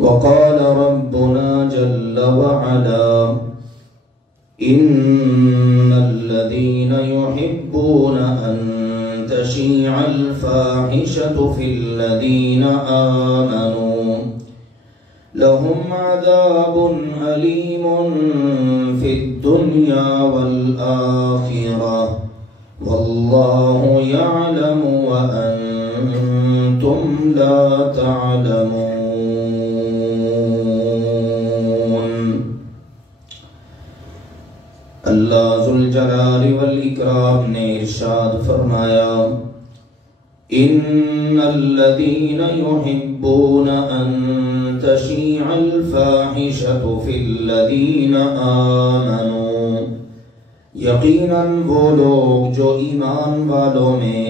وقال ربنا جل وعلا إن الذين يحبون أن تشيع الفاحشة في الذين آمنوا لهم عذاب أليم في الدنيا والآخرة والله يعلم وأنتم لا تعلمون. اللہ ذوالجلال والاکرام نے ارشاد فرمایا ان الذين يحبون ان تشيع الفاحشة في الذين آمنوا، یقیناً وہ لوگ جو ایمان والوں میں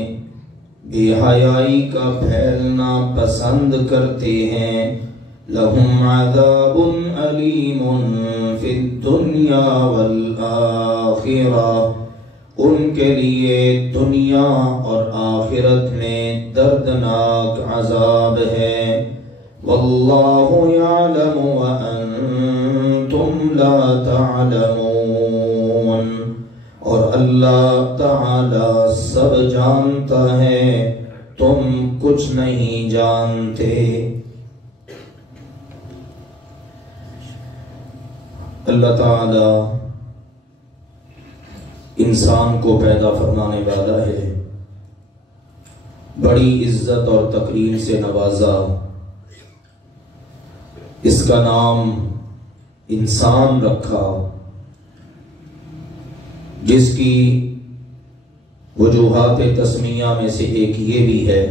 بے حیائی کا پھیلنا پسند کرتے ہیں، لہم عذاب علیم فی الدنیا والآخرہ، ان کے لیے دنیا اور آخرت میں دردناک عذاب ہے، واللہ یعلم وانتم لا تعلمون، اور اللہ تعالی سب جانتا ہے تم کچھ نہیں جانتے۔ اللہ تعالی انسان کو پیدا فرمانے والا ہے، بڑی عزت اور تکریم سے نوازا، اس کا نام انسان رکھا، جس کی وجوہات تسمیہ میں سے ایک یہ بھی ہے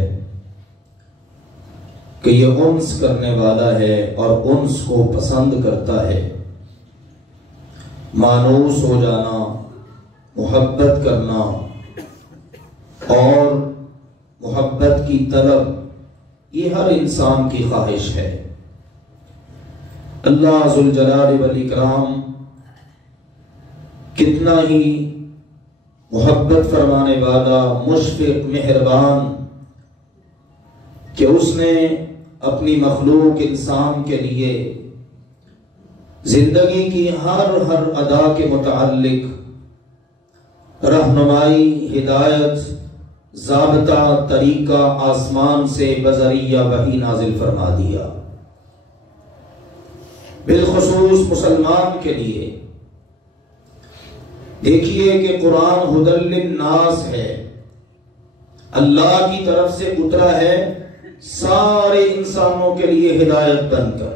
کہ یہ انس کرنے والا ہے اور انس کو پسند کرتا ہے۔ مانوس ہو جانا، محبت کرنا اور محبت کی طلب، یہ ہر انسان کی خواہش ہے۔ اللہ ذوالجلال والاکرام کتنا ہی محبت فرمانے والا، مشفق، مہربان کہ اس نے اپنی مخلوق انسان کے لیے زندگی کی ہر ادا کے متعلق رہنمائی، ہدایت، ضابطہ، طریقہ آسمان سے بذریعہ وحی نازل فرما دیا۔ بالخصوص مسلمان کے لیے دیکھیے کہ قرآن ھدی للناس ہے، اللہ کی طرف سے اترا ہے سارے انسانوں کے لیے ہدایت بن کر،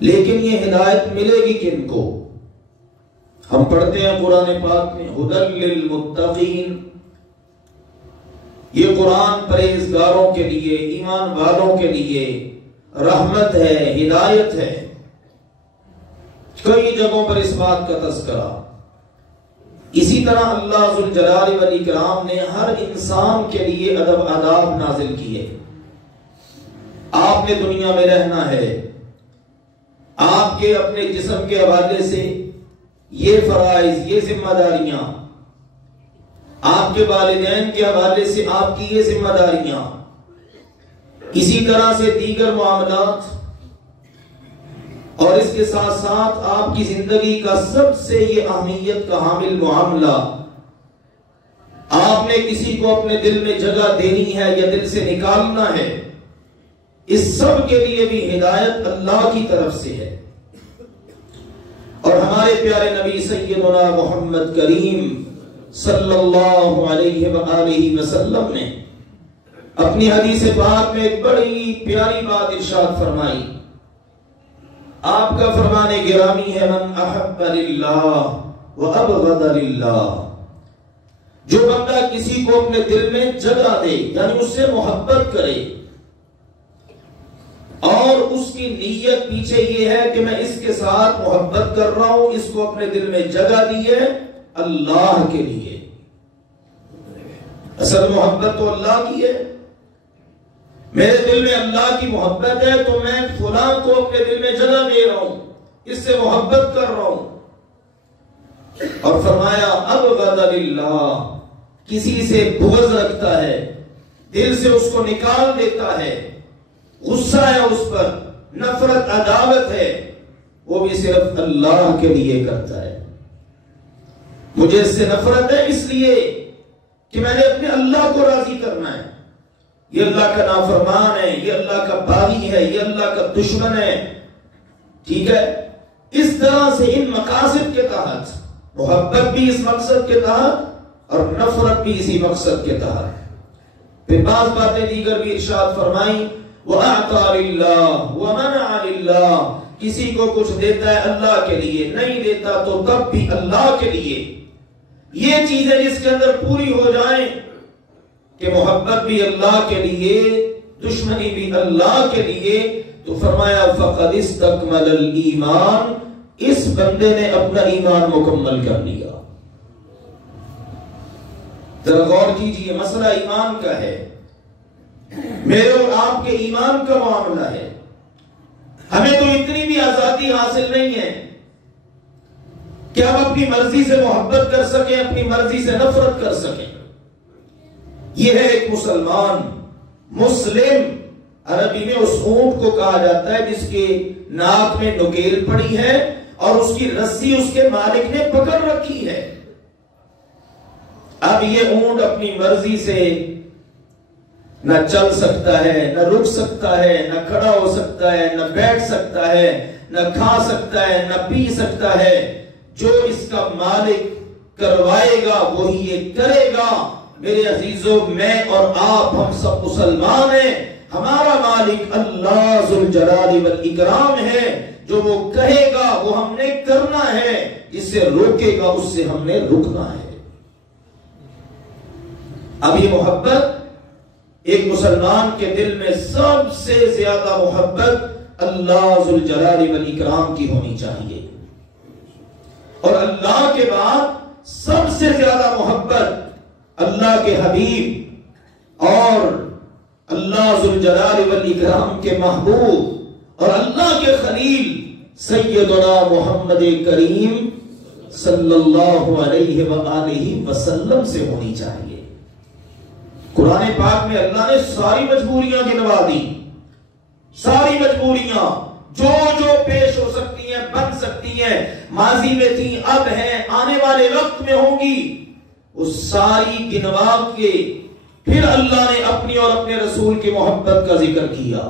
لیکن یہ ہدایت ملے گی کن کو؟ ہم پڑھتے ہیں قرآن پاک میں ھدی للمتقین، یہ قرآن پرہیزگاروں کے لیے، ایمان والوں کے لیے رحمت ہے، ہدایت ہے۔ کئی جگہوں پر اس بات کا تذکرہ۔ اسی طرح اللہ ذوالجلال والاکرام نے ہر انسان کے لیے ادب آداب نازل کیے۔ آپ نے دنیا میں رہنا ہے، آپ کے اپنے جسم کے حوالے سے یہ فرائض، یہ ذمہ داریاں، آپ کے والدین کے حوالے سے آپ کی یہ ذمہ داریاں، اسی طرح سے دیگر معاملات، اور اس کے ساتھ ساتھ آپ کی زندگی کا سب سے یہ اہمیت کا حامل معاملہ، آپ نے کسی کو اپنے دل میں جگہ دینی ہے یا دل سے نکالنا ہے، اس سب کے لیے بھی ہدایت اللہ کی طرف سے ہے۔ اور ہمارے پیارے نبی سیدنا محمد کریم صلی اللہ علیہ وآلہ وسلم نے اپنی حدیث پاک میں ایک بڑی پیاری بات ارشاد فرمائی۔ آپ کا فرمان گرامی ہے من احب للہ وابغض للہ، جو بندہ کسی کو اپنے دل میں جگہ دے، یعنی اس سے محبت کرے، اور اس کی نیت پیچھے یہ ہے کہ میں اس کے ساتھ محبت کر رہا ہوں، اس کو اپنے دل میں جگہ دی ہے اللہ کے لیے۔ اصل محبت تو اللہ کی ہے، میرے دل میں اللہ کی محبت ہے تو میں فلاں کو اپنے دل میں جگہ دے رہا ہوں، اس سے محبت کر رہا ہوں۔ اور فرمایا ابغض للہ، کسی سے بغض رکھتا ہے، دل سے اس کو نکال دیتا ہے، غصہ ہے اس پر، نفرت عداوت ہے، وہ بھی صرف اللہ کے لیے کرتا ہے۔ مجھے اس سے نفرت ہے اس لیے کہ میں نے اپنے اللہ کو راضی کرنا ہے، یہ اللہ کا نافرمان ہے، یہ اللہ کا باغی ہے، یہ اللہ کا دشمن ہے، ٹھیک ہے۔ اس طرح سے ان مقاصد کے تحت، محبت بھی اس مقصد کے تحت اور نفرت بھی اسی مقصد کے تحت۔ پھر بعض باتیں دیگر بھی ارشاد فرمائیں، وَأَعْطَى لِلَّهِ وَمَنَعَ لِلَّهِ، کسی کو کچھ دیتا ہے اللہ کے لیے، نہیں دیتا تو تب بھی اللہ کے لیے۔ یہ چیزیں جس کے اندر پوری ہو جائیں کہ محبت بھی اللہ کے لیے، دشمنی بھی اللہ کے لیے، تو فرمایا فَقَدْ اسْتَكْمَلَ الْإِيمَانِ، اس بندے نے اپنا ایمان مکمل کر لیا۔ ذرا غور کیجئے، مسئلہ ایمان کا ہے، میرے اور آپ کے ایمان کا معاملہ ہے۔ ہمیں تو اتنی بھی آزادی حاصل نہیں ہے کہ ہم اپنی مرضی سے محبت کر سکیں، اپنی مرضی سے نفرت کر سکیں۔ یہ ہے ایک مسلمان، مسلم۔ عربی میں اس اونٹ کو کہا جاتا ہے جس کے ناک میں نکیل پڑی ہے اور اس کی رسی اس کے مالک نے پکڑ رکھی ہے۔ اب یہ اونٹ اپنی مرضی سے نہ چل سکتا ہے، نہ رک سکتا ہے، نہ کھڑا ہو سکتا ہے، نہ بیٹھ سکتا ہے، نہ کھا سکتا ہے، نہ پی سکتا ہے۔ جو اس کا مالک کروائے گا وہی یہ کرے گا۔ میرے عزیزو، میں اور آپ ہم سب مسلمان ہیں، ہمارا مالک اللہ ذوالجلال والاکرام ہے، جو وہ کہے گا وہ ہم نے کرنا ہے، جس سے روکے گا اس سے ہم نے رکنا ہے۔ اب یہ محبت ایک مسلمان کے دل میں سب سے زیادہ محبت اللہ ذوالجلال والاکرام کی ہونی چاہیے، اور اللہ کے بعد سب سے زیادہ محبت اللہ کے حبیب اور اللہ ذوالجلال والاکرام کے محبوب اور اللہ کے خلیل سیدنا محمد کریم صلی اللہ علیہ وآلہ وسلم سے ہونی چاہیے۔ قرآن پاک میں اللہ نے ساری مجبوریاں گنوا دی، ساری مجبوریاں جو پیش ہو سکتی ہیں، بن سکتی ہیں، ماضی میں تھی، اب ہیں، آنے والے وقت میں ہوں گی، اس ساری گنوا کے پھر اللہ نے اپنی اور اپنے رسول کی محبت کا ذکر کیا۔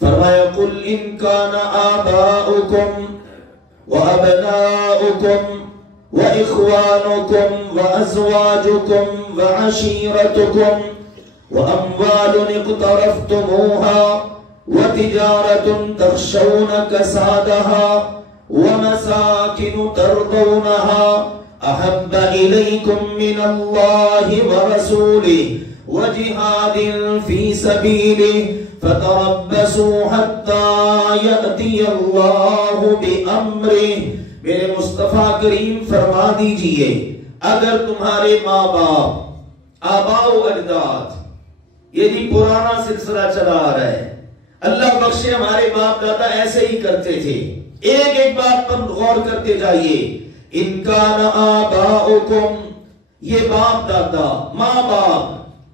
فرمایا قُلْ إِن كَانَ آبَاؤُكُمْ وَأَبْنَاؤُكُمْ وَإِخْوَانُكُمْ وَأَزْوَاجُكُمْ وَعَشِيرَتُكُمْ وَأَمْوَالٌ اقْتَرَفْتُمُوهَا وَتِجَارَةٌ تَخْشَوْنَ كَسَادَهَا وَمَسَاكِنُ تَرْضَوْنَهَا أحب إليكم من الله ورسوله وجهاد في سبيله فتربصوا حتى يأتي الله بأمره۔ میرے مصطفیٰ کریم فرما دیجئے، اگر تمہارے ماں باپ، آباء و اجداد، یہ بھی پرانا سلسلہ چلا آ رہا ہے، اللہ بخشے ہمارے باپ دادا ایسے ہی کرتے تھے، ایک ایک بات پر غور کرتے جائیے۔ ان کان آباؤکم، یہ باپ دادا، ماں باپ،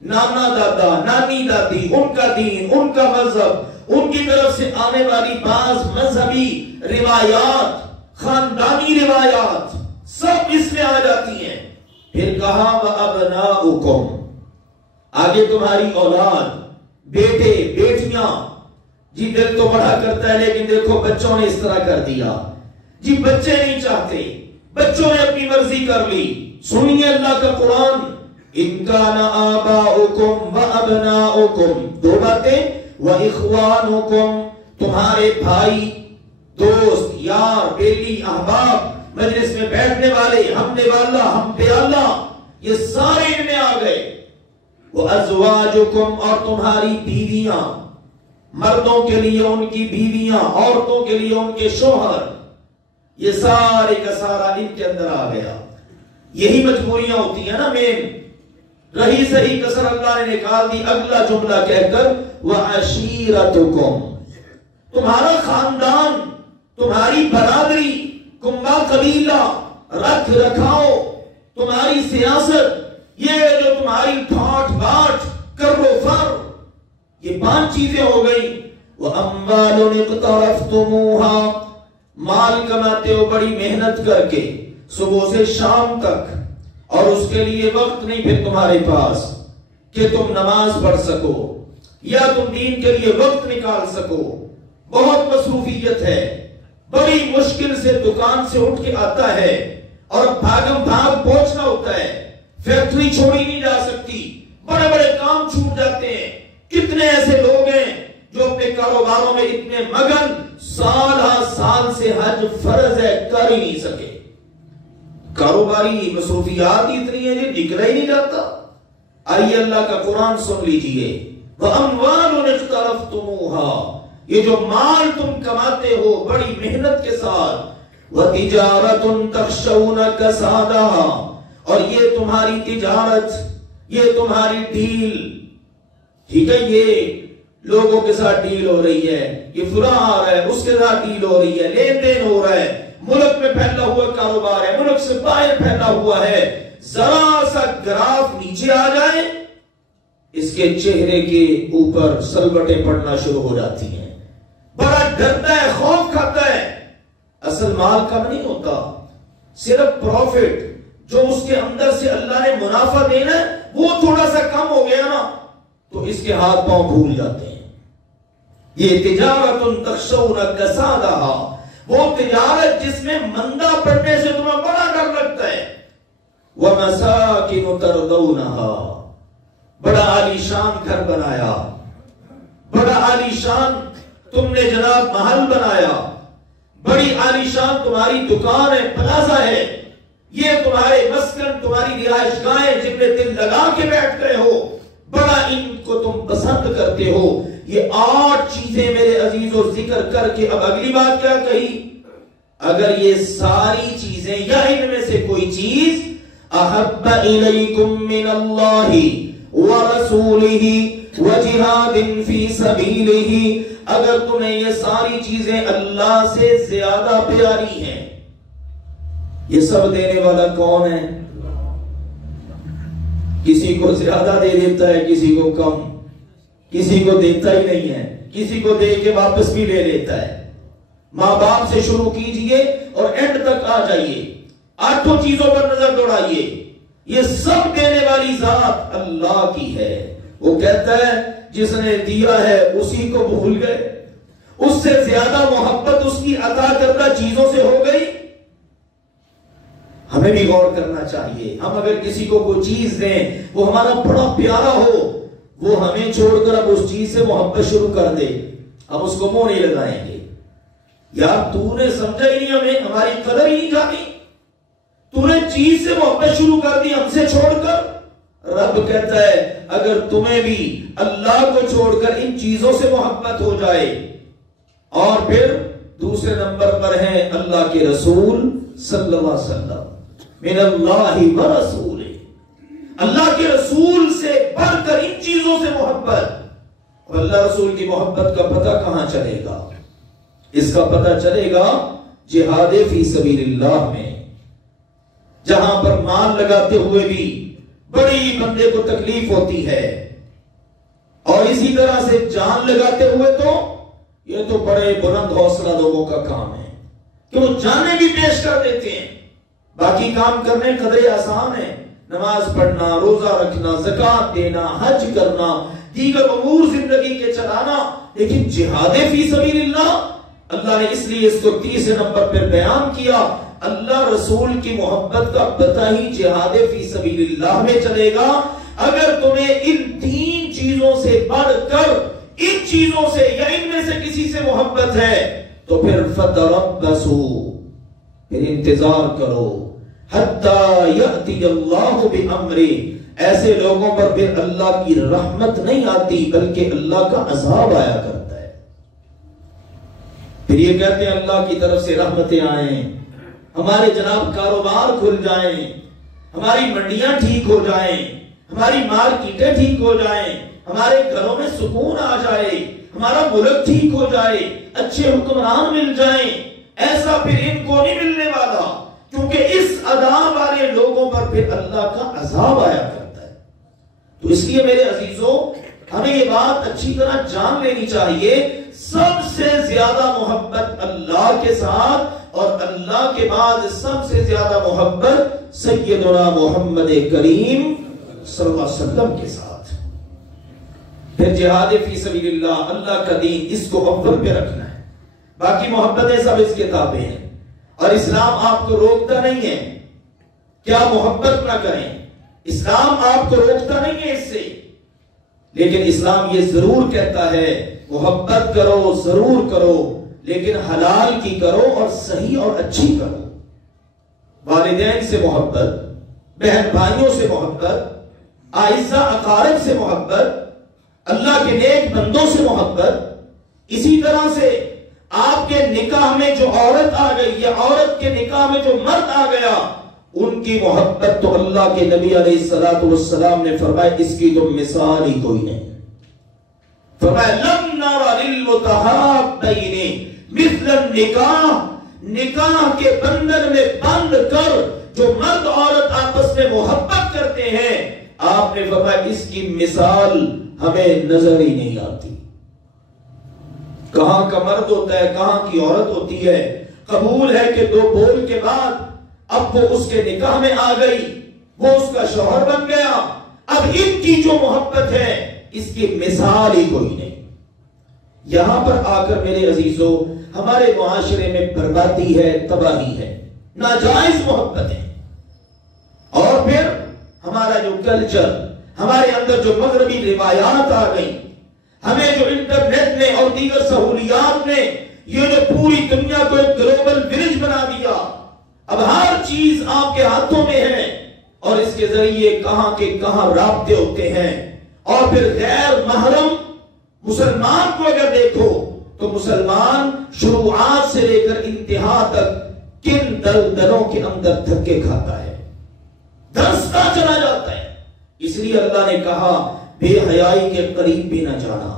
نانا دادا، نانی دادی، ان کا دین، ان کا مذہب، ان کی طرف سے آنے والی بعض مذہبی روایات، خاندانی روایات، سب اس میں آ جاتی ہیں۔ پھر کہا وَأَبْنَاؤُكُمْ، آگے تمہاری اولاد، بیٹے بیٹیاں۔ جی دل تو بڑا کرتا ہے لیکن دیکھو بچوں نے اس طرح کر دیا، جی بچے نہیں چاہتے، بچوں نے اپنی مرضی کر لی۔ سنیے اللہ کا قرآن، ان کان آباؤکم وابناؤکم، دو باتیں، واخوانکم، تمہارے بھائی، دوست، یار، بیلی، احباب، مجلس میں بیٹھنے والے، ہم نے والا، ہم پہ اللہ، یہ سارے ان میں آ گئے۔ وازواجکم، اور تمہاری بیویاں، مردوں کے لیے ان کی بیویاں، عورتوں کے لیے ان کے شوہر، یہ سارے کا سارا ان کے اندر آ گیا۔ یہی مجبوریاں ہوتی ہیں نا مین، رہی صحیح کسر اللہ نے نکال دی اگلا جملہ کہہ کر وعشیرتکم، تمہارا خاندان، تمہاری برادری، کنبہ قبیلہ، رکھ رکھاؤ، تمہاری سیاست، یہ جو تمہاری ٹھاٹ باٹ، کر و فر، یہ 5 چیزیں ہو گئی۔ وَأَمْوَالٌ اقْتَرَفْتُمُوهَا، مال کماتے ہو بڑی محنت کر کے صبح سے شام تک، اور اس کے لیے وقت نہیں پھر تمہارے پاس کہ تم نماز پڑھ سکو یا تم دین کے لیے وقت نکال سکو. بہت مصروفیت ہے، بڑی مشکل سے دکان سے اٹھ کے آتا ہے اور بھاگم بھاگ پہنچنا ہوتا ہے، فیکٹری چھوڑی نہیں جا سکتی، بڑے بڑے کام چھوٹ جاتے ہیں. کتنے ایسے لوگ ہیں جو اپنے کاروباروں میں اتنے مگن، سال ہا سال سے حج فرض ہے کر ہی نہیں سکے. کاروباری مصروفیات اتنی ہیں جی نکلا ہی نہیں جاتا. آئیے اللہ کا قرآن سن لیجئے. وَأَمْوَالٌ اقْتَرَفْتُمُوهَا، یہ جو مال تم کماتے ہو بڑی محنت کے ساتھ، وَتِجَارَةٌ تَخْشَوْنَ كَسَادَهَا، اور یہ تمہاری تجارت، یہ تمہاری ڈیل، ٹھیک ہے، یہ لوگوں کے ساتھ ڈیل ہو رہی ہے، یہ فلاں آ رہا ہے اس کے ساتھ ڈیل ہو رہی ہے، لین دین ہو رہا ہے، ملک میں پھیلا ہوا کاروبار ہے، ملک سے باہر پھیلا ہوا ہے. ذرا سا گراف نیچے آ جائے اس کے چہرے کے اوپر سلوٹیں پڑنا شروع ہو جاتی ہیں. بڑا ڈرتا ہے، خوف کھاتا ہے. اصل مال کم نہیں ہوتا، صرف پروفٹ جو اس کے اندر سے اللہ نے منافع دینا ہے وہ تھوڑا سا کم ہو گیا نا تو اس کے ہاتھ پاؤں بھول جاتے ہیں. یہ تجارت تخشون کسادها، وہ تجارت جس میں مندہ پڑنے سے تمہیں بڑا ڈر لگتا ہے. وَمَسَاكِنُ تَرْضَوْنَهَا، بڑا عالی شان گھر بنایا، بڑا عالی شان تم نے جناب محل بنایا، بڑی عالی شان تمہاری دکان ہے، پلازا ہے، یہ تمہارے مسکن، تمہاری رہائش گاہیں جن میں دل لگا کے بیٹھ گئے ہو، بڑا ان کو تم پسند کرتے ہو. یہ 8 چیزیں میرے عزیزوں ذکر کر کے اب اگلی بات کیا کہی؟ اگر یہ ساری چیزیں یا ان میں سے کوئی چیز احب الیکم من اللہ ورسولہ وجہاد فی سبیلہ، اگر تمہیں یہ ساری چیزیں اللہ سے زیادہ پیاری ہیں، یہ سب دینے والا کون ہے؟ کسی کو زیادہ دے دیتا ہے، کسی کو کم، کسی کو دیتا ہی نہیں ہے، کسی کو دے کے واپس بھی لے لیتا ہے. ماں باپ سے شروع کیجئے اور اینڈ تک آ جائیے، 8 چیزوں پر نظر دوڑائیے. یہ سب دینے والی ذات اللہ کی ہے. وہ کہتا ہے جس نے دیا ہے اسی کو بھول گئے، اس سے زیادہ محبت اس کی عطا کردہ چیزوں سے ہو گئی. ہمیں بھی غور کرنا چاہیے. ہم اگر کسی کو کوئی چیز دیں وہ ہمارا بڑا پیارا ہو، وہ ہمیں چھوڑ کر اب اس چیز سے محبت شروع کر دے، ہم اس کو منہ نہیں لگائیں گے. یار تو نے سمجھا ہی نہیں، ہمیں ہماری قدر ہی نہیں جانی، تو نے چیز سے محبت شروع کر دی ہم سے چھوڑ کر. رب کہتا ہے اگر تمہیں بھی اللہ کو چھوڑ کر ان چیزوں سے محبت ہو جائے، اور پھر دوسرے نمبر پر ہیں اللہ کے رسول صلی اللہ علیہ وسلم، من اللہ ورسول، اللہ کے رسول سے بڑھ کر ان چیزوں سے محبت. اور اللہ رسول کی محبت کا پتہ کہاں چلے گا؟ اس کا پتہ چلے گا جہاد فی سبیل اللہ میں، جہاں پر مال لگاتے ہوئے بھی بڑی بندے کو تکلیف ہوتی ہے، اور اسی طرح سے جان لگاتے ہوئے تو یہ تو بڑے بلند حوصلہ لوگوں کا کام ہے کہ وہ جانیں بھی پیش کر دیتے ہیں. باقی کام کرنے قدرے آسان ہے، نماز پڑھنا، روزہ رکھنا، زکوٰۃ دینا، حج کرنا، دیگر امور زندگی کے چلانا، لیکن جہاد فی سبیل اللہ اللہ نے اس لیے اس کو 30 نمبر پر بیان کیا. اللہ رسول کی محبت کا پتہ ہی جہاد فی سبیل اللہ میں چلے گا. اگر تمہیں ان 3 چیزوں سے بڑھ کر ان چیزوں سے یا ان میں سے کسی سے محبت ہے تو پھر فتربصوا، پھر انتظار کرو، حتی یأتی اللہ بامرہ، ایسے لوگوں پر پھر اللہ کی رحمت نہیں آتی بلکہ اللہ کا عذاب آیا کرتا ہے. پھر یہ کہتے ہیں اللہ کی طرف سے رحمتیں آئیں، ہمارے جناب کاروبار کھل جائیں، ہماری منڈیاں ٹھیک ہو جائیں، ہماری مارکیٹیں ٹھیک ہو جائیں، ہمارے گھروں میں سکون آ جائے، ہمارا ملک ٹھیک ہو جائے، اچھے حکمران مل جائیں. ایسا پھر ان کو نہیں ملنے والا، کیونکہ اس ادا والے لوگوں پر پھر اللہ کا عذاب آیا کرتا ہے. تو اس لیے میرے عزیزوں ہمیں یہ بات اچھی طرح جان لینی چاہیے، سب سے زیادہ محبت اللہ کے ساتھ اور اللہ کے بعد سب سے زیادہ محبت سیدنا محمد کریم صلی اللہ علیہ وسلم کے ساتھ. پھر جہاد فی سبیل اللہ، اللہ کا دین، اس کو اول پہ رکھنا ہے. باقی محبتیں سب اس کے تابع ہیں. اور اسلام آپ کو روکتا نہیں ہے کیا محبت نہ کریں، اسلام آپ کو روکتا نہیں ہے اس سے، لیکن اسلام یہ ضرور کہتا ہے محبت کرو، ضرور کرو، لیکن حلال کی کرو اور صحیح اور اچھی کرو. والدین سے محبت، بہن بھائیوں سے محبت، اعزاء اقارب سے محبت، اللہ کے نیک بندوں سے محبت. اسی طرح سے آپ کے نکاح میں جو عورت آ گئی یا عورت کے نکاح میں جو مرد آ گیا، ان کی محبت تو اللہ کے نبی علیہ الصلوۃ والسلام نے فرمایا اس کی تو مثال ہی کوئی نہیں. فرمایا لم نر للمتحابین مثل النکاح، نکاح کے بندھن میں بند کر جو مرد عورت آپس میں محبت کرتے ہیں، آپ نے فرمایا اس کی مثال ہمیں نظر ہی نہیں آتی. کہاں کا مرد ہوتا ہے، کہاں کی عورت ہوتی ہے. قبول ہے کہ دو بول کے بعد اب وہ اس کے نکاح میں آ گئی، وہ اس کا شوہر بن گیا. اب ان کی جو محبت ہے اس کی مثال ہی کوئی نہیں. یہاں پر آ کر میرے عزیزوں ہمارے معاشرے میں بربادی ہے، تباہی ہے، ناجائز محبت ہے. اور پھر ہمارا جو کلچر، ہمارے اندر جو مغربی روایات آ گئی، ہمیں جو انٹرنیٹ نے اور دیگر سہولیات نے یہ جو پوری دنیا کو ایک گلوبل ولیج بنا دیا، اب ہر چیز آپ کے ہاتھوں میں ہے اور اس کے ذریعے کہاں کے کہاں رابطے ہوتے ہیں. اور پھر غیر محرم مسلمان کو اگر دیکھو تو مسلمان شروعات سے لے کر انتہا تک کن دلدلوں کے اندر دھکے کھاتا ہے، دھنستا چلا جاتا ہے. اس لیے اللہ نے کہا بے حیائی کے قریب بھی نہ جانا.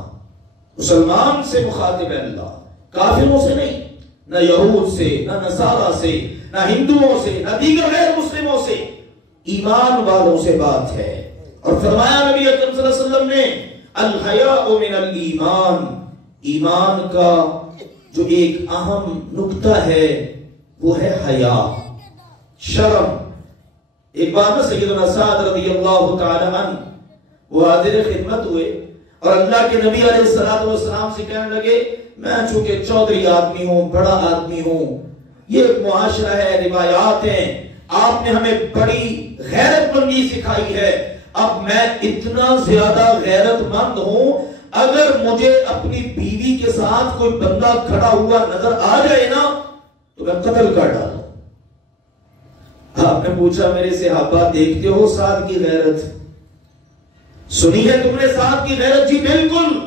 مسلمان سے مخاطب ہے اللہ، کافروں سے نہیں، نہ یہود سے، نہ نصارہ سے، نہ ہندوؤں سے، نہ دیگر غیر مسلموں سے، ایمان والوں سے بات ہے. اور فرمایا نبی اکرم صلی اللہ علیہ وسلم نے الحیاء من الایمان، ایمان کا جو ایک اہم نقطہ ہے وہ ہے حیا، شرم. ایک بار میں سیدنا سعد رضی اللہ تعالی عنہ وہ حاضر خدمت ہوئے اور اللہ کے نبی علیہ السلام سے کہنے لگے میں چونکہ چودھری آدمی ہوں، بڑا آدمی ہوں، یہ ایک معاشرہ ہے، روایات ہیں، آپ نے ہمیں بڑی غیرت مندی سکھائی ہے، اب میں اتنا زیادہ غیرت مند ہوں اگر مجھے اپنی بیوی کے ساتھ کوئی بندہ کھڑا ہوا نظر آ جائے نا تو میں قتل کر ڈالوں. آپ نے پوچھا میرے صحابہ دیکھتے ہو سعد کی غیرت، سنی ہے تم نے سعد کی غیرت؟ جی بالکل.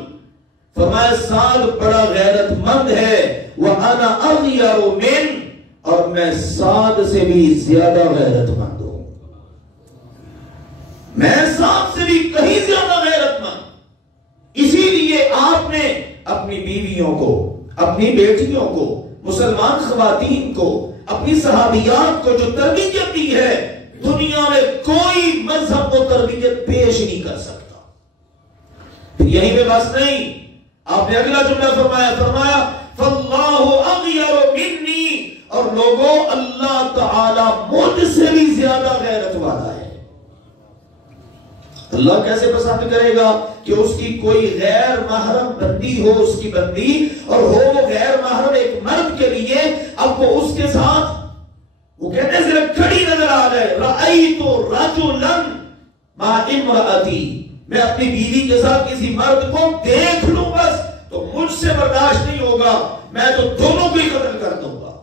فرمایا سعد بڑا غیرت مند ہے، وَأَنَا أَغْيَرُ مِنْ، اور میں سعد سے بھی زیادہ غیرت مند ہوں، میں سعد سے بھی کہیں زیادہ غیرت مند. اسی لیے آپ نے اپنی بیویوں کو، اپنی بیٹیوں کو، مسلمان خواتین کو، اپنی صحابیات کو جو تربیت دی ہے، دنیا میں کوئی مذہب کو تربیت پیش نہیں کر سکتا. یہیں پہ بس نہیں، آپ نے اگلا جملہ فرمایا فَاللَّهُ أَغْيَرُ مِنِّي، اور لوگوں اللہ تعالی مجھ سے بھی زیادہ غیرت والا ہے. اللہ کیسے پسند کرے گا کہ اس کی کوئی غیر محرم بندی ہو، اس کی بندی، اور ہو وہ غیر محرم ایک مرد کے لیے، اب وہ اس کے ساتھ وہ کہتے ہیں صرف کھڑی نظر آ جائے، رَأَيْتُ رَجُلًا مَعَ امْرَأَتِي، میں اپنی بیوی کے ساتھ کسی مرد کو دیکھ لوں بس تو مجھ سے برداشت نہیں ہوگا، میں تو دونوں کو ہی قتل کر دوں گا.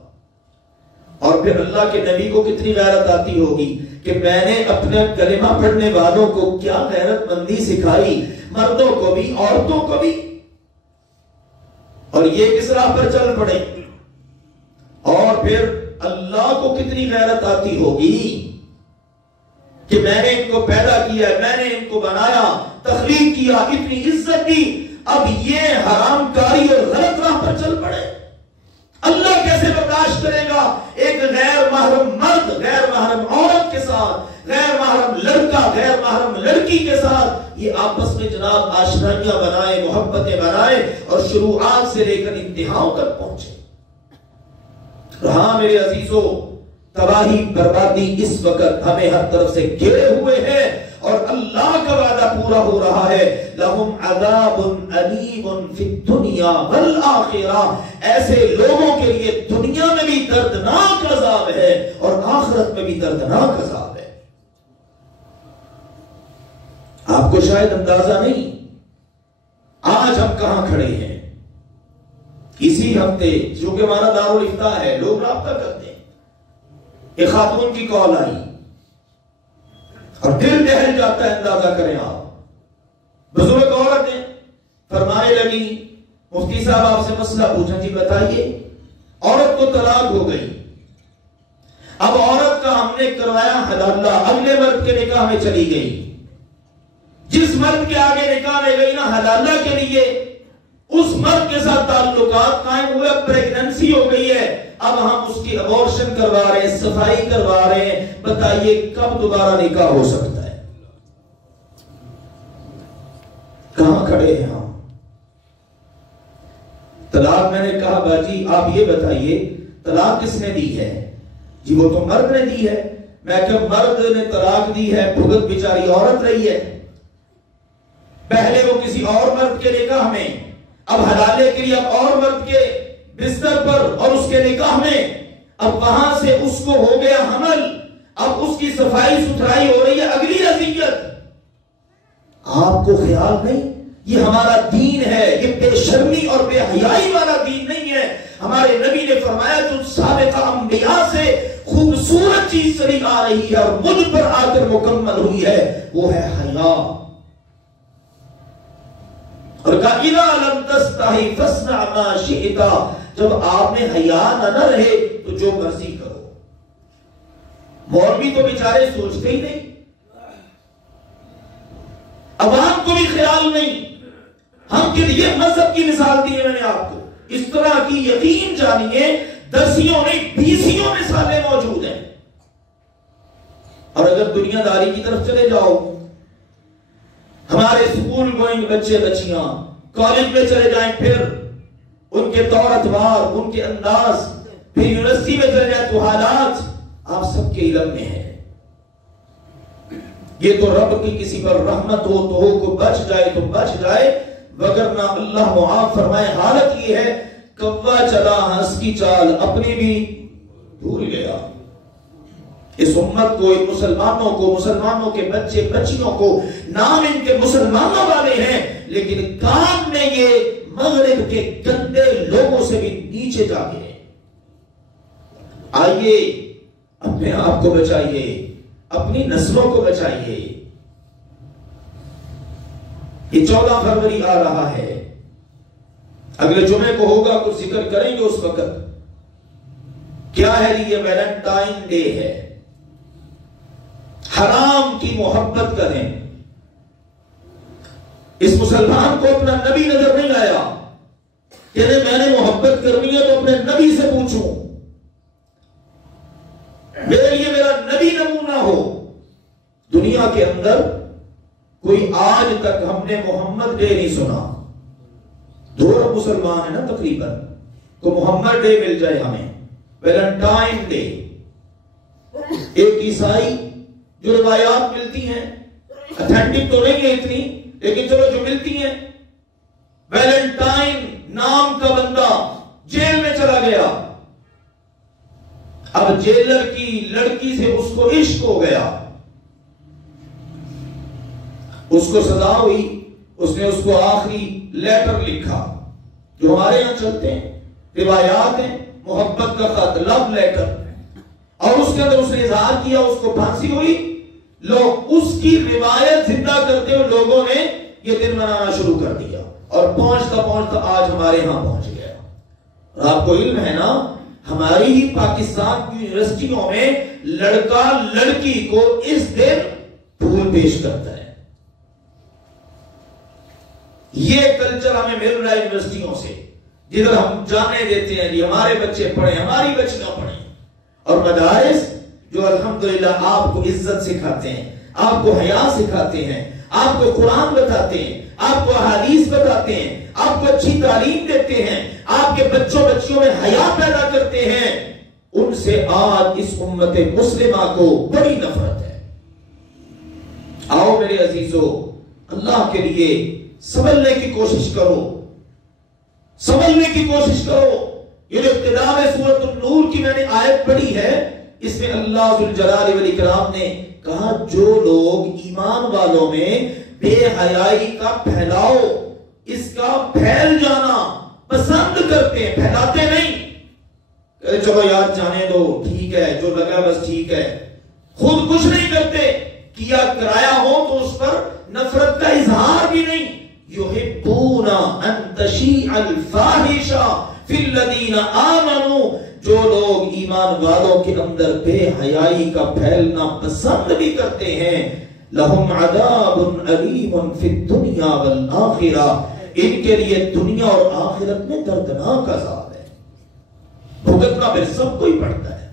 اور پھر اللہ کے نبی کو کتنی غیرت آتی ہوگی کہ میں نے اپنے کلمہ پڑھنے والوں کو کیا غیرت مندی سکھائی، مردوں کو بھی عورتوں کو بھی. اور یہ کس راہ پر چل پڑے. اور پھر اللہ کو کتنی غیرت آتی ہوگی کہ میں نے ان کو پیدا کیا، میں نے ان کو بنایا، تخلیق کیا، اتنی عزت دی، اب یہ حرام کاری اور غلط راہ پر چل پڑے. اللہ کیسے برداشت کرے گا ایک غیر محرم مرد غیر محرم عورت کے ساتھ غیر محرم لڑکا غیر محرم لڑکی کے ساتھ یہ آپس میں جناب آشنائیاں بنائے، محبتیں بنائے اور شروعات سے لے کر انتہاؤں تک پہنچے۔ ہاں میرے عزیزوں، تباہی بربادی اس وقت ہمیں ہر طرف سے گھیرے ہوئے ہیں اور اللہ کا وعدہ پورا ہو رہا ہے، لہم عذاب علیم فی الدنیا والآخرہ، ایسے لوگوں کے لیے دنیا میں بھی دردناک عذاب ہے اور آخرت میں بھی دردناک عذاب ہے۔ آپ کو شاید اندازہ نہیں آج ہم کہاں کھڑے ہیں۔ اسی ہفتے جو کہ ہمارا دارالفتاح ہے، لوگ رابطہ کرتے ہیں، ایک خاتون کی کال آئی اور دل دہل جاتا ہے، اندازہ کریں آپ، بزرگ عورت ہیں، فرمانے لگی مفتی صاحب آپ سے مسئلہ پوچھا، جی بتائیے۔ عورت کو طلاق ہو گئی، اب عورت کا ہم نے کروایا حلالہ، اگلے مرد کے نکاح میں چلی گئی، جس مرد کے آگے نکاح میں گئی نا حلالہ کے لیے، اس مرد کے ساتھ تعلقات قائم ہوئے، پریگننسی ہو گئی ہے، اب ہم اس کی ابورشن کروا رہے ہیں، صفائی کروا رہے ہیں، بتائیے کب دوبارہ نکاح ہو سکتا ہے؟ کہاں کھڑے ہیں ہم؟ طلاق میں نے کہا باجی آپ یہ بتائیے طلاق کس نے دی ہے؟ جی وہ تو مرد نے دی ہے۔ میں کہ مرد نے طلاق دی ہے، بھگت بیچاری عورت رہی ہے، پہلے وہ کسی اور مرد کے نکاح میں، اب حلالے کے لیے اب اور مرد کے بستر پر اور اس کے نکاح میں، اب وہاں سے اس کو ہو گیا حمل، اب اس کی صفائی ستھرائی ہو رہی ہے، اگلی اذیت۔ آپ کو خیال نہیں یہ ہمارا دین ہے، یہ بے شرمی اور بے حیائی والا دین نہیں ہے۔ ہمارے نبی نے فرمایا جو سابقہ انبیاء سے خوبصورت چیز چلی آ رہی ہے اور مجھ پر آ کر مکمل ہوئی ہے، وہ ہے حیا۔ اور کہا اِذَا لَمْ تَسْتَحِ فَاصْنَعْ مَا شِئْتَ، جب آپ نے حیا نہ رہے تو جو مرضی کرو۔ مولوی تو بیچارے سوچتے ہی نہیں، عوام کو بھی خیال نہیں۔ ہم کے لیے مذہب کی مثال دی ہے میں نے آپ کو، اس طرح کی یقین جانیے دسیوں نہیں بیسیوں مثالیں موجود ہیں۔ اور اگر دنیا داری کی طرف چلے جاؤ، ہمارے اسکول گوئنگ بچے بچیاں کالج میں چلے جائیں، پھر ان کے طور اتوار، ان کے انداز، پھر یونیورسٹی میں چلے جائیں تو حالات آپ سب کے علم میں ہیں۔ یہ تو رب کی کسی پر رحمت ہو تو ہو، کو بچ جائے تو بچ جائے، وگرنہ اللہ معاف فرمائے حالت یہ ہے کوا چلا ہنس کی چال اپنی بھی بھول گیا۔ اس امت کو، مسلمانوں کو، مسلمانوں کے بچے بچیوں کو، نام ان کے مسلمانوں والے ہیں لیکن کام میں یہ مغرب کے گندے لوگوں سے بھی نیچے جا گئے۔ آئیے اپنے آپ کو بچائیے، اپنی نسلوں کو بچائیے۔ یہ 14 فروری آ رہا ہے، اگلے جمعے کو ہوگا، کچھ ذکر کریں گے اس وقت۔ کیا ہے یہ ویلنٹائن ڈے ہے، حرام کی محبت کریں۔ اس مسلمان کو اپنا نبی نظر نہیں آیا کہ میں نے محبت کرنی ہے تو اپنے نبی سے پوچھوں، میرے لیے میرا نبی نمونہ ہو۔ دنیا کے اندر کوئی آج تک ہم نے محمد ڈے نہیں سنا۔ 2 ارب مسلمان ہیں نا تقریباً، تو محمد ڈے مل جائے ہمیں، ویلنٹائن ڈے۔ ایک عیسائی جو روایات ملتی ہیں، اتھینٹک تو نہیں ہے اتنی، لیکن چلو جو ملتی ہیں، ویلنٹائن نام کا بندہ جیل میں چلا گیا، اب جیلر کی لڑکی سے اس کو عشق ہو گیا، اس کو سزا ہوئی، اس نے اس کو آخری لیٹر لکھا جو ہمارے یہاں چلتے ہیں، روایات ہیں، محبت کا خط، لو لیٹر، اور اس کے اندر اس نے اظہار کیا، اس کو پھانسی ہوئی۔ لوگ اس کی روایت زندہ کرتے ہوئے لوگوں نے یہ دن منانا شروع کر دیا اور پہنچتا پہنچتا آج ہمارے ہاں پہنچ گیا۔ اور آپ کو علم ہے نا، ہماری ہی پاکستان کی یونیورسٹیوں میں لڑکا لڑکی کو اس دن پھول پیش کرتا ہے۔ یہ کلچر ہمیں مل رہا ہے یونیورسٹیوں سے، جدھر ہم جانے دیتے ہیں جی ہمارے بچے پڑھیں، ہماری بچیاں پڑھیں، اور مدارس جو الحمدللہ آپ کو عزت سکھاتے ہیں، آپ کو حیا سکھاتے ہیں، آپ کو قرآن بتاتے ہیں، آپ کو احادیث بتاتے ہیں، آپ کو اچھی تعلیم دیتے ہیں، آپ کے بچوں میں حیا پیدا کرتے ہیں، ان سے آج اس امت مسلمہ کو بڑی نفرت ہے۔ آؤ میرے عزیزو، اللہ کے لیے سنبھلنے کی کوشش کرو، سنبھلنے کی کوشش کرو۔ یہ جو ابتدا میں سورۃ النور کی میں نے آیت پڑھی ہے، اس میں اللہ ذوالجلال والاکرام نے کہا جو لوگ ایمان والوں میں بے حیائی کا پھیلاؤ، اس کا پھیل جانا پسند کرتے ہیں، پھیلاتے نہیں، چلو یار جانے دو، ٹھیک ہے، جو لگا بس ٹھیک ہے، خود کچھ نہیں کرتے، کیا کرایا ہو تو اس پر نفرت کا اظہار بھی نہیں۔ یحبون ان تشیع الفاحشہ فی الذین آمنوا، جو لوگ ایمان والوں کے اندر بے حیائی کا پھیلنا پسند بھی کرتے ہیں، لہم عذاب علیم فی الدنیا والآخرہ، ان کے لیے دنیا اور آخرت میں دردناک عذاب ہے، بھگتنا پھر سب کو ہی پڑتا ہے۔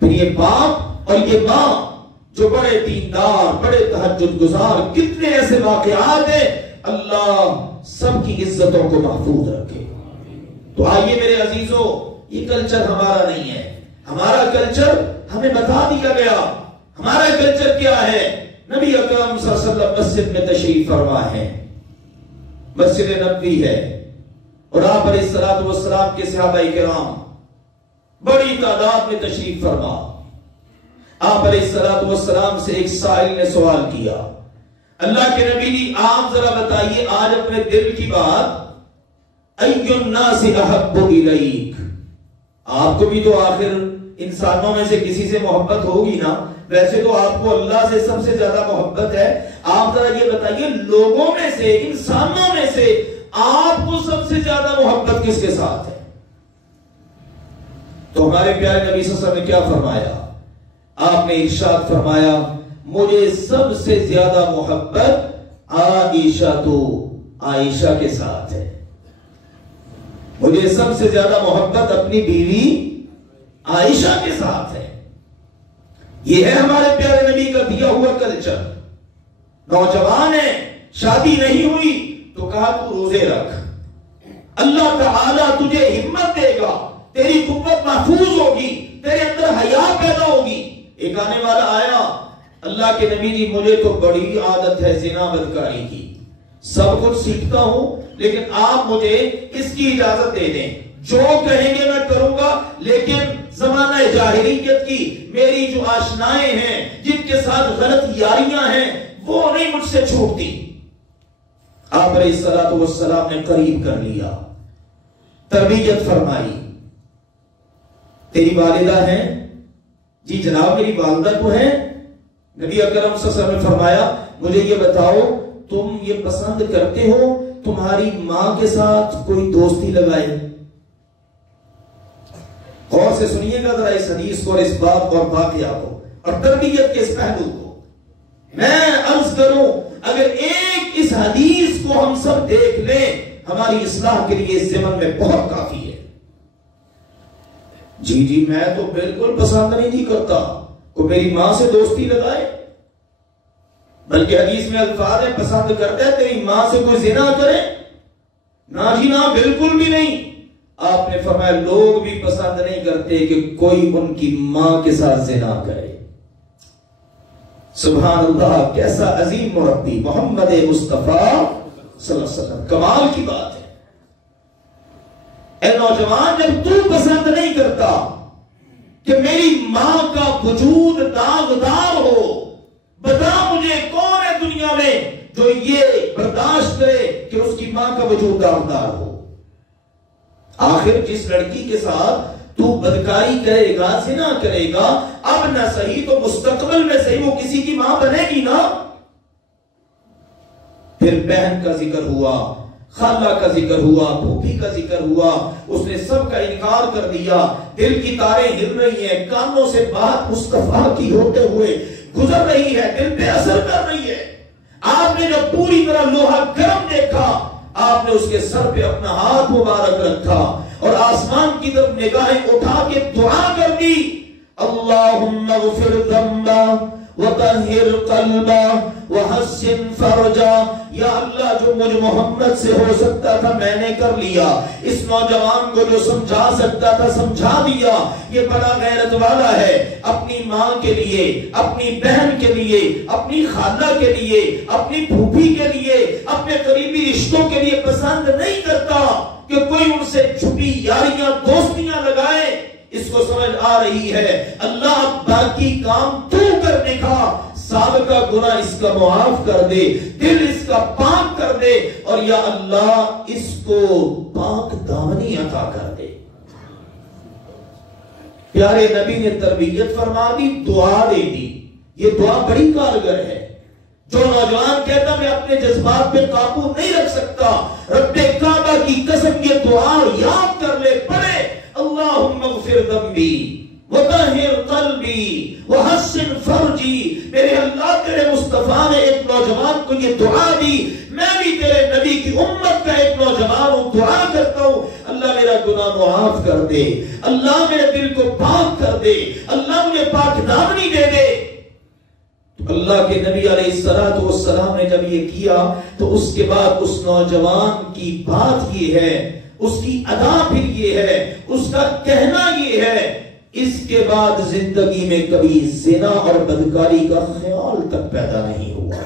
پھر یہ باپ اور یہ ماں جو بڑے دیندار، بڑے تہجد گزار، کتنے ایسے واقعات ہیں، اللہ سب کی عزتوں کو محفوظ رکھے۔ تو آئیے میرے عزیزو، یہ کلچر ہمارا نہیں ہے، ہمارا کلچر ہمیں بتا دیا گیا۔ ہمارا کلچر کیا ہے؟ نبی اکرم صلی اللہ علیہ وسلم مسجد میں تشریف فرما ہے، مسجد نبوی ہے، اور آپ علیہ الصلوۃ والسلام کے صحابہ کرام بڑی تعداد میں تشریف فرما۔ آپ علیہ الصلوۃ والسلام سے ایک سائل نے سوال کیا، اللہ کے نبی جی آپ ذرا بتائیے آج اپنے دل کی بات، ای الناس احب الیک، آپ کو بھی تو آخر انسانوں میں سے کسی سے محبت ہوگی نا، ویسے تو آپ کو اللہ سے سب سے زیادہ محبت ہے، آپ ذرا یہ بتائیے لوگوں میں سے، انسانوں میں سے آپ کو سب سے زیادہ محبت کس کے ساتھ ہے؟ تو ہمارے پیارے نبی صلی اللہ علیہ وسلم نے کیا فرمایا؟ آپ نے ارشاد فرمایا مجھے سب سے زیادہ محبت عائشہ کے ساتھ ہے، مجھے سب سے زیادہ محبت اپنی بیوی عائشہ کے ساتھ ہے۔ یہ ہے ہمارے پیارے نبی کا دیا ہوا کلچر۔ نوجوان ہے، شادی نہیں ہوئی تو کہا تو روزے رکھ، اللہ تعالیٰ تجھے ہمت دے گا، تیری قوت محفوظ ہوگی، تیرے اندر حیا پیدا ہوگی۔ ایک آنے والا آیا، اللہ کے نبی جی مجھے تو بڑی عادت ہے زنا بدکاری کی، سب کچھ سیکھتا ہوں، لیکن آپ مجھے اس کی اجازت دے دیں، جو کہیں گے میں کروں گا، لیکن زمانہ جاہلیت کی میری جو آشنائیں ہیں، جن کے ساتھ غلط یاریاں ہیں، وہ نہیں مجھ سے چھوٹتی۔ آپ علیہ الصلوۃ والسلام نے قریب کر لیا، تربیت فرمائی۔ تیری والدہ ہیں؟ جی جناب میری والدہ تو ہے۔ نبی اکرم صلی اللہ علیہ وسلم نے فرمایا مجھے یہ بتاؤ تم یہ پسند کرتے ہو تمہاری ماں کے ساتھ کوئی دوستی لگائے؟ غور سے سنیے گا ذرا اس حدیث کو اور اس بات اور واقعہ کو اور تربیت کے اس پہلو کو۔ میں عرض کروں اگر ایک اس حدیث کو ہم سب دیکھ لیں ہماری اصلاح کے لیے اس زمن میں بہت کافی ہے۔ جی میں تو بالکل پسند نہیں کرتا کوئی میری ماں سے دوستی لگائے، بلکہ حدیث میں الفاظ ہے پسند کرتا ہے تیری ماں سے کوئی زنا کرے؟ نہ جی نہ، بالکل بھی نہیں۔ آپ نے فرمایا لوگ بھی پسند نہیں کرتے کہ کوئی ان کی ماں کے ساتھ زنا کرے۔ سبحان اللہ، کیسا عظیم مربی محمد مصطفیٰ صلی اللہ علیہ وسلم، کمال کی بات ہے۔ اے نوجوان جب تو پسند نہیں کرتا کہ میری ماں کا وجود داغدار ہو، بتا مجھے کون ہے دنیا میں جو یہ برداشت کرے کہ اس کی ماں کا وجود داغدار ہو؟ آخر جس لڑکی کے ساتھ تو بدکاری کرے گا، زنا کرے گا، اب نہ صحیح تو مستقبل میں صحیح وہ کسی کی ماں بنے گی نا۔ پھر بہن کا ذکر ہوا، خالہ کا ذکر ہوا، پھوپھی کا ذکر ہوا، اس نے سب کا انکار کر دیا۔ دل کی تاریں ہل رہی ہیں، کانوں سے بات مصطفیٰ کی ہوتے ہوئے گزر رہی ہے، دل پہ اثر کر رہی ہے۔ آپ نے جب پوری طرح لوہا گرم دیکھا، آپ نے اس کے سر پہ اپنا ہاتھ مبارک رکھا اور آسمان کی طرف نگاہیں اٹھا کے دعا کر دی، اللہم اغفر ذنبا وطہر قلبا وحسن فرجا. یا اللہ جو مجھ محمد سے ہو سکتا تھا میں نے کر لیا. اس نوجوان کو جو سمجھا سکتا تھا سمجھا دیا. یہ بڑا غیرت والا ہے. اپنی ماں کے لیے, اپنی بہن کے لیے, اپنی خالہ کے لیے, اپنی پھوپھی کے لیے, اپنے قریبی رشتوں کے لیے پسند نہیں کرتا کہ کوئی ان سے چھپی یاریاں دوستیاں لگائے. اس کو سمجھ آ رہی ہے اللہ باقی کام تو کرنے کا, سابقہ گناہ اس کا معاف کر دے, دل اس کا پاک کر دے, اور یا اللہ اس کو پاک دامنی عطا کر دے. پیارے نبی نے تربیت فرما دی, دعا دے دی. یہ دعا بڑی کارگر ہے. جو نوجوان کہتا میں اپنے جذبات پہ قابو نہیں رکھ سکتا, رب کعبہ کی قسم یہ دعا یاد کر لے, پڑھے اللہم اغفر ذنبی وطہر قلبی وحسن فرجی. میرے اللہ تیرے مصطفیٰ نے ایک نوجوان کو یہ دعا دی, میں بھی تیرے نبی کی امت کا ایک نوجوان ہوں, دعا کرتا ہوں اللہ میرا گناہ معاف کر دے, اللہ میرے دل کو پاک کر دے, اللہ مجھے پاک دامنی دے دے. اللہ کے نبی علیہ السلام نے جب یہ کیا تو اس کے بعد اس نوجوان کی بات یہ ہے, اس کی ادا پھر یہ ہے, اس کا کہنا یہ ہے, اس کے بعد زندگی میں کبھی زنا اور بدکاری کا خیال تک پیدا نہیں ہوا.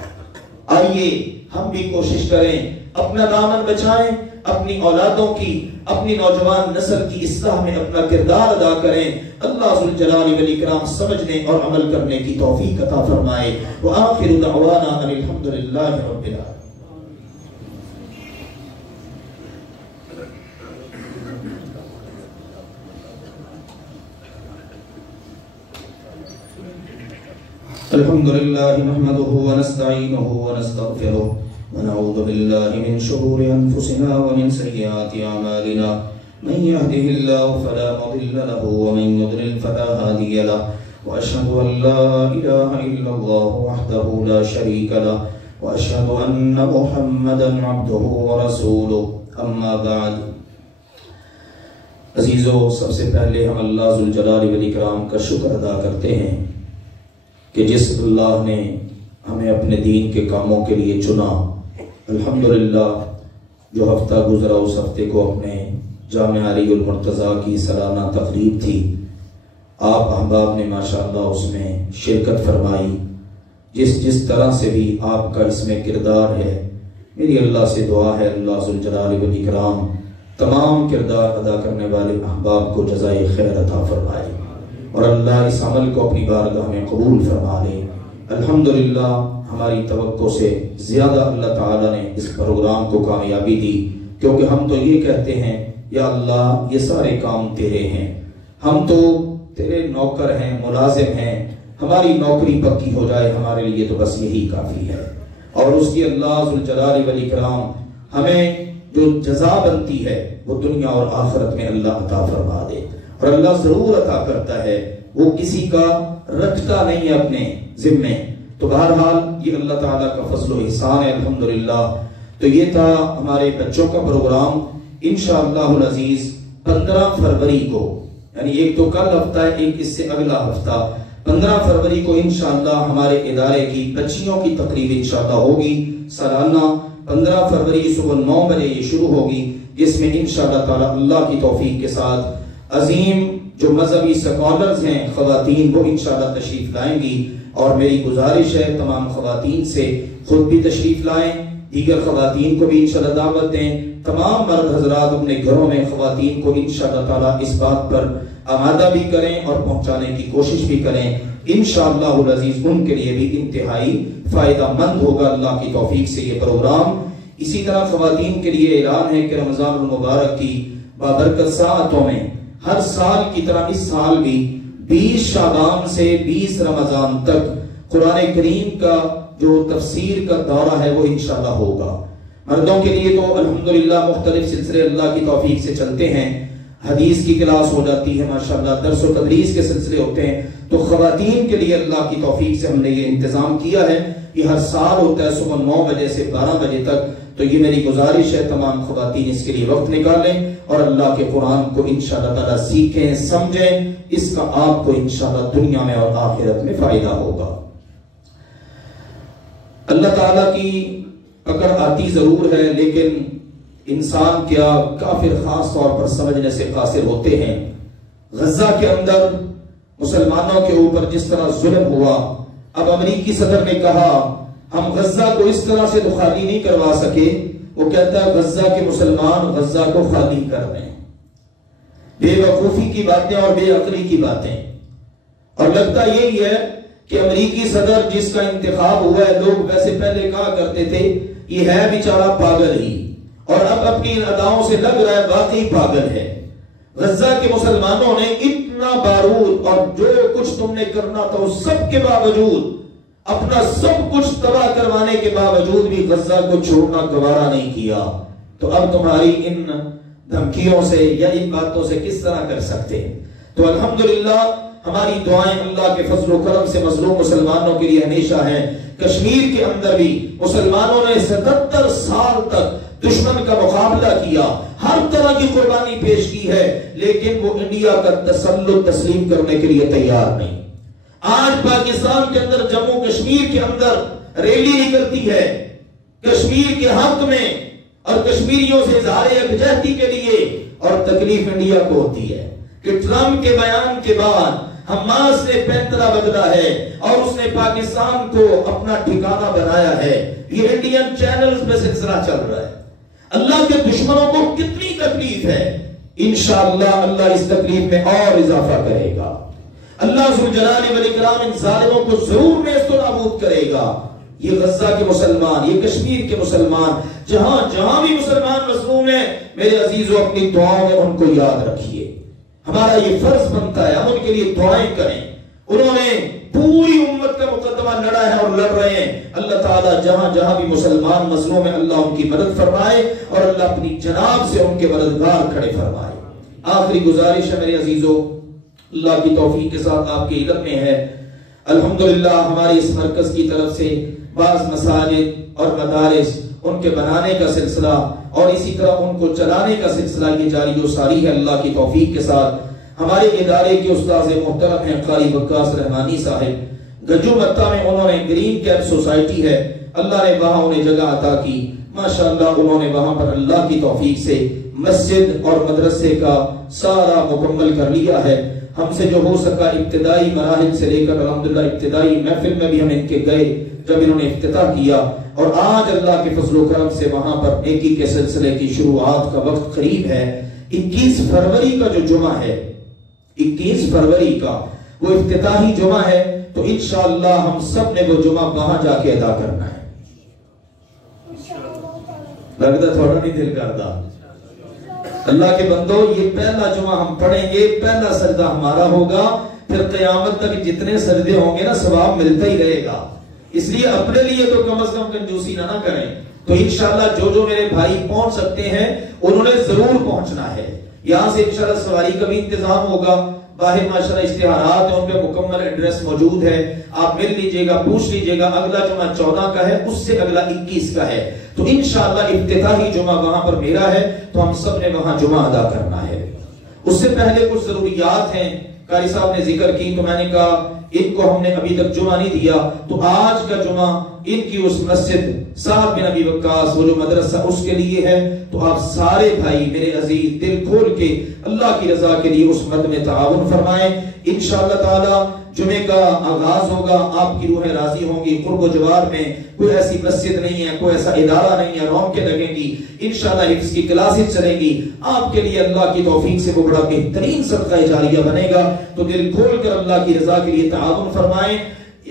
آئیے ہم بھی کوشش کریں, اپنا دامن بچائیں, اپنی اولادوں کی, اپنی نوجوان نسل کی اصلاح میں اپنا کردار ادا کریں. اللہ ذوالجلال والاکرام سمجھنے اور عمل کرنے کی توفیق عطا فرمائے. وآخر دعوانا ان الحمدللہ رب العالمین. الحمدللہ نحمده ونستعینه ونستغفره ونعوذ باللہ من شرور انفسنا ومن سیئات اعمالنا. من يهده الله فلا مضل له ومن يضلل فلا هادي له. واشهد ان لا اله الا الله وحده لا شريك له واشهد ان محمدا عبده ورسوله. اما بعد. عزیزو, سب سے پہلے ہم اللہ ذوالجلال والاکرام کا شکر ادا کرتے ہیں کہ جس اللہ نے ہمیں اپنے دین کے کاموں کے لیے چنا. الحمدللہ جو ہفتہ گزرا اس ہفتے کو اپنے جامعہ علی المرتضیٰ کی سالانہ تقریب تھی. آپ احباب نے ماشاءاللہ اس میں شرکت فرمائی. جس طرح سے بھی آپ کا اس میں کردار ہے, میری اللہ سے دعا ہے اللہ ذوالجلال والاکرام تمام کردار ادا کرنے والے احباب کو جزائے خیر عطا فرمائے, اور اللہ اس عمل کو اپنی بارگاہ میں قبول فرما لے. الحمدللہ ہماری توقع سے زیادہ اللہ تعالیٰ نے اس پروگرام کو کامیابی دی, کیونکہ ہم تو یہ کہتے ہیں یا اللہ یہ سارے کام تیرے ہیں, ہم تو تیرے نوکر ہیں, ملازم ہیں, ہماری نوکری پکی ہو جائے ہمارے لیے تو بس یہی کافی ہے. اور اس کی اللہ ذوالجلال والاکرام ہمیں جو جزا بنتی ہے وہ دنیا اور آخرت میں اللہ عطا فرما دے. اور اللہ ضرور عطا کرتا ہے, وہ کسی کا رکھتا نہیں ہے اپنے ذمے. تو بہرحال یہ اللہ تعالیٰ کا فضل و احسان ہے. الحمدللہ. تو یہ تھا ہمارے بچوں کا پروگرام. انشاءاللہ العزیز 15 فروری کو, یعنی ایک تو کل ہفتہ ہے, ایک اس سے اگلا ہفتہ, 15 فروری کو انشاءاللہ ہمارے ادارے کی بچیوں کی تقریب انشاءاللہ ہوگی سالانہ. 15 فروری صبح 9 بجے یہ شروع ہوگی, جس میں انشاءاللہ تعالیٰ اللہ کی توفیق کے ساتھ عظیم جو مذہبی سکالرز ہیں خواتین وہ انشاءاللہ تشریف لائیں گی. اور میری گزارش ہے تمام خواتین سے خود بھی تشریف لائیں, دیگر خواتین کو بھی انشاءاللہ دعوت دیں. تمام مرد حضرات اپنے گھروں میں خواتین کو انشاءاللہ تعالیٰ اس بات پر آمادہ بھی کریں اور پہنچانے کی کوشش بھی کریں. انشاءاللہ العزیز ان کے لیے بھی انتہائی فائدہ مند ہوگا اللہ کی توفیق سے یہ پروگرام. اسی طرح خواتین کے لیے اعلان ہے کہ رمضان المبارک کی بابرکت ساعتوں میں ہر سال کی طرح اس سال بھی 20 شعبان سے 20 رمضان تک قرآن کریم کا جو تفسیر کا دورہ ہے وہ انشاءاللہ ہوگا. مردوں کے لیے تو الحمدللہ مختلف سلسلے اللہ کی توفیق سے چلتے ہیں. حدیث کی کلاس ہو جاتی ہے ماشاءاللہ، درس و تدریس کے سلسلے ہوتے ہیں، تو خواتین کے لیے اللہ کی توفیق سے ہم نے یہ انتظام کیا ہے، یہ ہر سال ہوتا ہے صبح 9 بجے سے 12 بجے تک۔ تو یہ میری گزارش ہے تمام خواتین اس کے لیے وقت نکالیں اور اللہ کے قرآن کو انشاءاللہ تعالیٰ سیکھیں، سمجھیں، اس کا آپ کو انشاءاللہ دنیا میں اور آخرت میں فائدہ ہوگا۔ اللہ تعالیٰ کی پکڑ آتی ضرور ہے، لیکن انسان کیا کافر خاص طور پر سمجھنے سے قاصر ہوتے ہیں۔ غزہ کے اندر مسلمانوں کے اوپر جس طرح ظلم ہوا، اب امریکی صدر نے کہا ہم غزہ کو اس طرح سے تو خالی نہیں کروا سکے، وہ کہتا ہے غزہ کے مسلمان غزہ کو خالی کر دیں۔ بے وقوفی کی باتیں اور بے عقلی کی باتیں، اور لگتا یہی ہے کہ امریکی صدر جس کا انتخاب ہوا ہے، لوگ ویسے پہلے کہا کرتے تھے یہ ہے بیچارہ پاگل ہی، اور اب اپنی اداؤں سے لگ رہا ہے واقعی پاگل ہے۔ غزہ کے مسلمانوں نے اتنا بارود اور جو کچھ تم نے کرنا تھا اس سب کے باوجود، اپنا سب کچھ تباہ کروانے کے باوجود بھی غزہ کو چھوڑنا گوارا نہیں کیا، تو اب تمہاری ان دھمکیوں سے یا ان باتوں سے کس طرح کر سکتے ہیں؟ تو الحمدللہ ہماری دعائیں اللہ کے فضل و کرم سے مظلوم مسلمانوں کے لیے ہمیشہ ہیں۔ کشمیر کے اندر بھی مسلمانوں نے 77 سال تک دشمن کا مقابلہ کیا، ہر طرح کی قربانی پیش کی ہے، لیکن وہ انڈیا کا تسلط تسلیم کرنے کے لیے تیار نہیں۔ آج پاکستان کے اندر جموں کشمیر کے اندر ریلی نکلتی ہے کشمیر کے حق میں اور کشمیریوں سے اظہار یکجہتی کے لیے، اور تکلیف انڈیا کو ہوتی ہے کہ ٹرمپ کے بیان کے بعد حماس نے پینترا بدلا ہے اور اس نے پاکستان کو اپنا ٹھکانہ بنایا ہے۔ یہ انڈین چینلز پہ سلسلہ چل رہا ہے۔ اللہ کے دشمنوں کو کتنی تکلیف ہے، انشاءاللہ اللہ اس تکلیف میں اور اضافہ کرے گا۔ اللہ ذوالجلال والاکرام ان ظالموں کو ضرور نیست و نابود کرے گا۔ یہ غزہ کے مسلمان، یہ کشمیر کے مسلمان، جہاں جہاں بھی مسلمان مظلوم ہیں، میرے عزیزو اپنی دعاؤں میں ان کو یاد رکھیے۔ ہمارا یہ فرض بنتا ہے ہم ان کے لیے دعائیں کریں۔ انہوں نے پوری امت کا مقدمہ لڑا ہے اور لڑ رہے ہیں۔ اللہ تعالیٰ جہاں جہاں بھی مسلمان مظلوم ہیں، اللہ ان کی مدد فرمائے اور اللہ اپنی جناب سے ان کے مددگار کھڑے فرمائے۔ آخری گزارش ہے میرے عزیزو، اللہ کی توفیق کے ساتھ آپ کے علم میں ہے، الحمدللہ ہمارے اس مرکز کی طرف سے بعض مساجد اور مدارس ان کے بنانے کا سلسلہ اور اسی طرح ان کو چلانے کا سلسلہ یہ جاری و ساری ہے اللہ کی توفیق کے ساتھ۔ ہمارے ادارے کے استاذ محترم ہیں قاری وقاص رحمانی صاحب، گجو متہ میں انہوں نے گرین کیپ سوسائٹی ہے، اللہ نے وہاں انہیں جگہ عطا کی، ماشاءاللہ انہوں نے وہاں پر اللہ کی توفیق سے مسجد اور مدرسے کا سارا مکمل کر لیا ہے۔ ہم سے جو ہو سکا ابتدائی مراحل سے لے کر الحمدللہ ابتدائی محفل میں بھی ہم ان کے گئے جب انہوں نے افتتاح کیا، اور آج اللہ کے فضل و کرم سے وہاں پر نیکی کے سلسلے کی شروعات کا وقت قریب ہے۔ 21 فروری کا جو جمعہ ہے، 21 فروری کا وہ افتتاحی جمعہ ہے، تو انشاءاللہ ہم سب نے وہ جمعہ وہاں جا کے ادا کرنا ہے۔ لگتا تھوڑا نہیں دل کرتا؟ اللہ کے بندو یہ پہلا جمعہ ہم پڑھیں گے، پہلا سجدہ ہمارا ہوگا، پھر قیامت تک جتنے سجدے ہوں گے نا ثواب ملتا ہی رہے گا۔ اس لیے اپنے لیے تو کم از کم کنجوسی نہ کریں۔ تو انشاءاللہ جو میرے بھائی پہنچ سکتے ہیں انہوں نے ضرور پہنچنا ہے۔ یہاں سے انشاءاللہ سواری کا بھی انتظام ہوگا، باہر ماشاءاللہ اشتہارات ہیں، ان پہ مکمل ایڈریس موجود ہے، آپ مل لیجئے گا، پوچھ لیجئے گا۔ اگلا جمعہ 14 کا ہے، اس سے اگلا 21 کا ہے، تو انشاءاللہ افتتاحی جمعہ وہاں پر میرا ہے، تو ہم سب نے وہاں جمعہ ادا کرنا ہے۔ اس سے پہلے کچھ ضروریات ہیں، قاری صاحب نے ذکر کی، تو میں نے کہا ان کو ہم نے ابھی تک جمعہ نہیں دیا، تو آج کا جمعہ ان کی اس مسجد صاحب بن ابی وقاص وہ جو مدرسہ اس کے لیے ہے، تو آپ سارے بھائی میرے عزیز دل کھول کے اللہ کی رضا کے لیے اس مد میں تعاون فرمائیں۔ انشاءاللہ تعالی جمعے کا آغاز ہوگا، آپ کی روحیں راضی ہوں گی۔ قرب و جوار میں کوئی ایسی مسجد نہیں ہے، کوئی ایسا ادارہ نہیں ہے، رونقیں لگیں گی، انشاءاللہ حفظ کی کلاسز چلیں گی، آپ کے لیے اللہ کی توفیق سے وہ بڑا بہترین صدقہ جاریہ بنے گا۔ تو دل کھول کر اللہ کی رضا کے لیے تعاون فرمائیں۔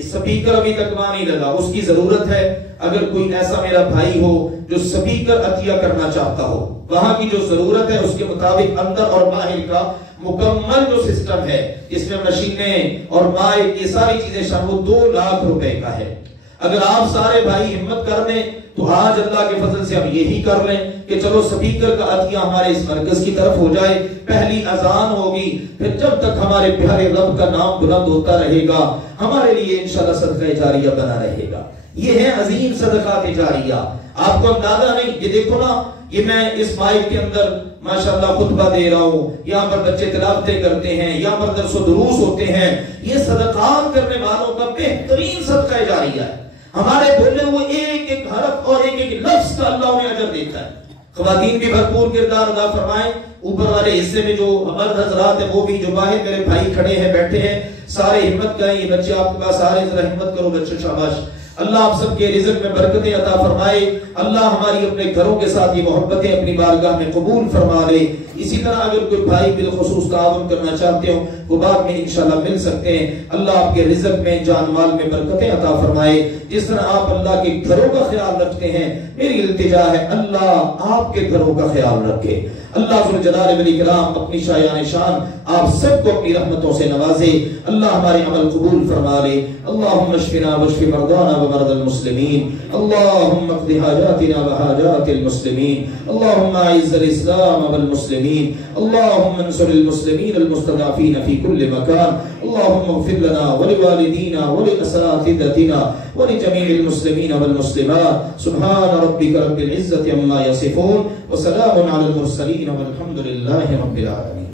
سپیکر ابھی تک وہاں نہیں لگا، اس کی ضرورت ہے۔ اگر کوئی ایسا میرا بھائی ہو جو سپیکر عطیہ کرنا چاہتا ہو، وہاں کی جو ضرورت ہے اس کے مطابق اندر اور باہر کا مکمل جو سسٹم ہے، اس میں مشینیں اور مائک یہ ساری چیزیں شامل، 2 لاکھ روپے کا ہے۔ اگر آپ سارے بھائی ہمت کر لیں تو آج اللہ کے فضل سے ہم یہی کر لیں کہ چلو سپیکر کا عطیہ ہمارے اس مرکز کی طرف ہو جائے، پہلی اذان ہوگی، پھر جب تک ہمارے پیارے رب کا نام بلند ہوتا رہے گا ہمارے لیے انشاءاللہ صدقہ جاریہ بنا رہے گا۔ یہ ہے عظیم صدقات جاریہ۔ آپ کو اندازہ نہیں، یہ دیکھو نا، یہ میں اس مائک کے اندر ماشاءاللہ خطبہ دے رہا ہوں، یہاں پر بچے تلاوتیں کرتے ہیں، یہاں پر درس و دروس ہوتے ہیں، یہ صدقات کرنے والوں کا بہترین صدقہ جاریہ ہے۔ ہمارے بولے ہوئے ایک ایک حرف اور ایک ایک لفظ کا اللہ انہیں اجر دیتا ہے۔ خواتین بھی بھرپور کردار ادا فرمائیں، اوپر والے حصے میں جو مرد حضرات ہیں وہ بھی، جو باہر میرے بھائی کھڑے ہیں بیٹھے ہیں، سارے ہمت کریں، یہ بچے آپ کے پاس آ رہے ہیں، ذرا ہمت کرو بچے، شاباش۔ اللہ آپ سب کے رزق میں برکتیں عطا فرمائے، اللہ ہماری اپنے گھروں کے ساتھ یہ محبتیں اپنی بارگاہ میں قبول فرما لے۔ اسی طرح اگر کوئی بھائی بالخصوص تعاون کرنا چاہتے ہو وہ بعد میں انشاءاللہ مل سکتے ہیں۔ اللہ آپ کے رزق میں، جان مال میں برکتیں عطا فرمائے۔ جس طرح آپ اللہ کے گھروں کا خیال رکھتے ہیں، میری التجا ہے اللہ آپ کے گھروں کا خیال رکھے۔ اللہ ذوالجلال والاکرام اپنی شایان شان آپ سب کو اپنی رحمتوں سے نوازے۔ اللہ ہمارے عمل قبول فرما لے۔ اللہم اشفنا واشف مرضانا ومرضى المسلمین، اللہم اقض حاجاتنا وحاجات المسلمین، اللہم اعز الاسلام والمسلمین، اللہم انصر المسلمین المستضعفین فی کل مکان، اللہم اغفر لنا ولوالدینا ولاساتذتنا ولجميع المسلمين والمسلمات، سبحان ربك رب العزة عما يصفون، وسلام على المرسلين والحمد لله رب العالمين۔